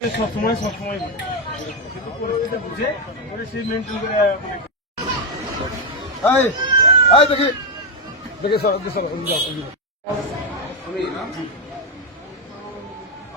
সব সময় সব সময় কিন্তু পরিস্থিতি বুঝে করে সেই মেনটেন করে এই এই দেখি। দেখি সব দেখি সব।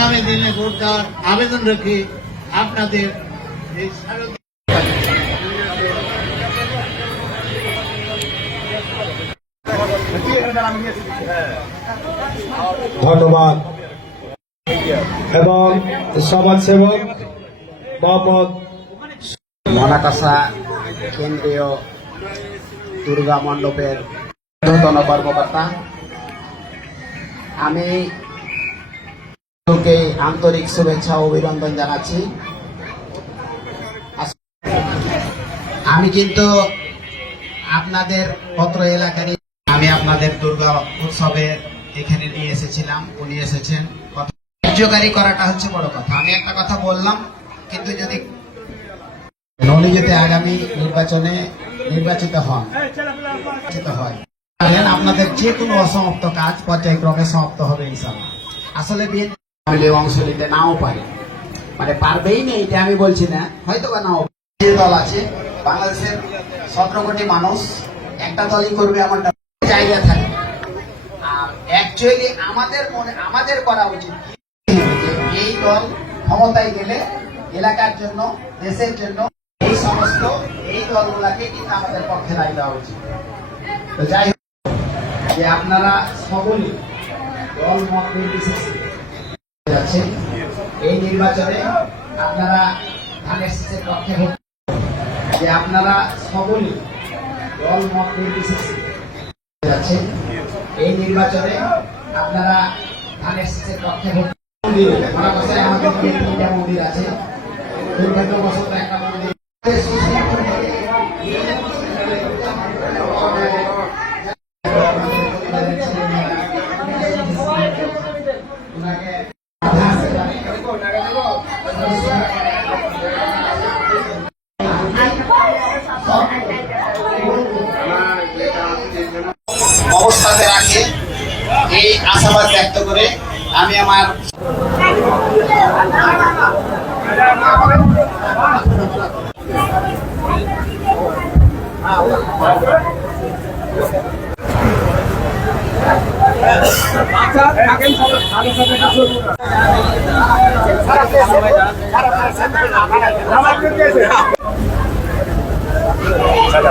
আগামী দিনে ভোট দেওয়ার আবেদন রেখে আপনাদের ধন্যবাদ। এবং সমাজসেবক মোহাম্মদ মনাকাসা কেন্দ্রীয় দুর্গা মণ্ডপের ঊর্ধ্বতন কর্মকর্তা। আমি সকলকে আন্তরিক শুভেচ্ছা ও অভিনন্দন জানাচ্ছি। আমি কিন্তু আপনাদের পত্র এলাকারই আমি আপনাদের দুর্গা উৎসবে এখানে নিয়ে এসেছিলাম, উনি এসেছেন। কার্যকারী করাটা হচ্ছে বড় কথা। আমি একটা কথা বললাম, কিন্তু যদি উনি যদি আগামী নির্বাচনে নির্বাচিত হন হয় আপনাদের যে কোনো অসমাপ্ত কাজ পর্যায়ক্রমে সমাপ্ত হবে ইনশাল্লাহ আসলে বিএনপি অংশ নিতে নাও পারে। মানে পারবেই না, এটা আমি বলছি না হয়তো বা নাও যে দল আছে, বাংলাদেশের সতেরো কোটি মানুষ, একটা দলই করবে এমনটা জায়গা থাকে। আর অ্যাকচুয়ালি আমাদের মনে, আমাদের করা উচিত এই দল ক্ষমতায় গেলে এলাকার জন্য, দেশের জন্য এই সমস্ত এই দলগুলাকে কিন্তু আমাদের পক্ষে রায় দেওয়া উচিত। তো যাই হোক, যে আপনারা সকলেই দল মত নির্বিশেষে যাচ্ছেন এই নির্বাচনে আপনারা ধানের শীষের পক্ষে ভোট যে আপনারা সকলেই দল, মত নির্বিশেষে যাচ্ছেন। এই নির্বাচনে আপনারা ধানের শীষের পক্ষে ভোট মন্দিরে আমাদের মন্দির আছে। অবস্থাতে রাখে। এই আশাবাদ ব্যক্ত করে আমি আমার সাদা